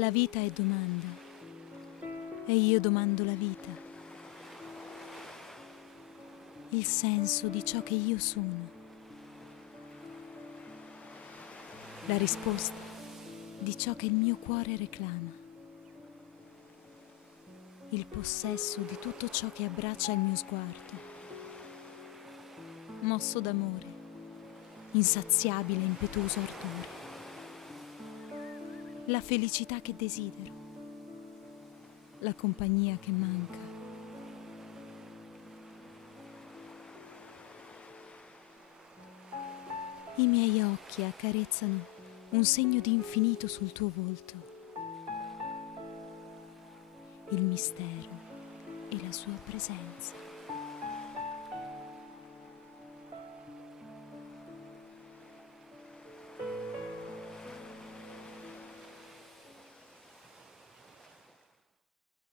La vita è domanda e io domando la vita, il senso di ciò che io sono, la risposta di ciò che il mio cuore reclama, il possesso di tutto ciò che abbraccia il mio sguardo, mosso d'amore, insaziabile, impetuoso ardore, la felicità che desidero, la compagnia che manca. I miei occhi accarezzano un segno di infinito sul tuo volto, il mistero e la sua presenza.